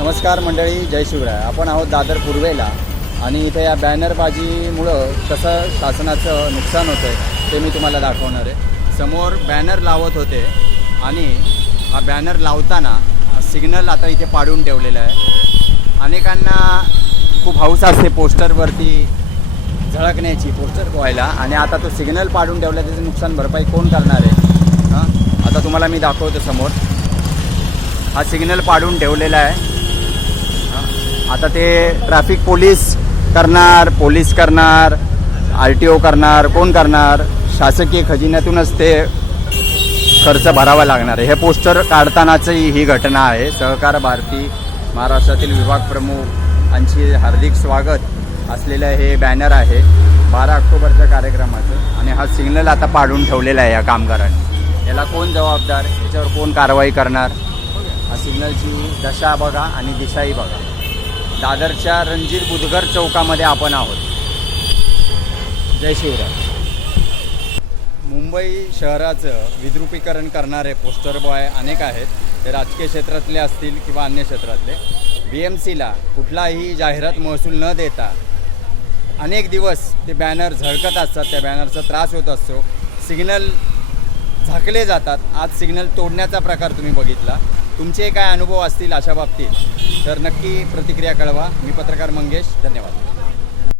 नमस्कार मंडळी, जय शिवराय. आपण आहोत दादर पूर्वेला आणि इथे या बॅनरबाजीमुळं कसं शासनाचं नुकसान होतं आहे ते मी तुम्हाला दाखवणार आहे. समोर बॅनर लावत होते आणि हा बॅनर लावताना सिग्नल आता इथे पाडून ठेवलेला आहे. अनेकांना खूप हौस असते पोस्टरवरती झळकण्याची, पोस्टर व्हायला, आणि आता तो सिग्नल पाडून ठेवला, त्याचं नुकसान भरपाई कोण करणार आहे? आता तुम्हाला मी दाखवतो. समोर हा सिग्नल पाडून ठेवलेला आहे. आता ते ट्रॅफिक पोलीस करणार, RTO करणार, कोण करणार? शासकीय खजिन्यातूनच ते खर्च भरावा लागणार आहे. हे पोस्टर काढतानाची ही घटना आहे. सहकार भारती महाराष्ट्रातील विभाग प्रमुख यांची हार्दिक स्वागत असलेलं हे बॅनर आहे 12 ऑक्टोबरच्या कार्यक्रमाचं, आणि हा सिग्नल आता पाडून ठेवलेला आहे या कामगारांनी. याला कोण जबाबदार? याच्यावर कोण कारवाई करणार? हा सिग्नलची दशा बघा आणि दिशाही बघा. दादरच्या रणजित बुधगर चौकामध्ये आपण आहोत. जय शिवराय. मुंबई शहराचं विद्रुपीकरण करणारे पोस्टर बॉय अनेक आहेत. ते राजकीय क्षेत्रातले असतील किंवा अन्य क्षेत्रातले. BMCला कुठलाही जाहिरात महसूल न देता अनेक दिवस ते बॅनर झळकत असतात. त्या बॅनरचा त्रास होत असतो. सिग्नल झाकले जातात. आज सिग्नल तोडण्याचा प्रकार तुम्ही बघितला. तुमचे काय अनुभव असतील अशा बाबतीत तर नक्की प्रतिक्रिया कळवा. मी पत्रकार मंगेश. धन्यवाद.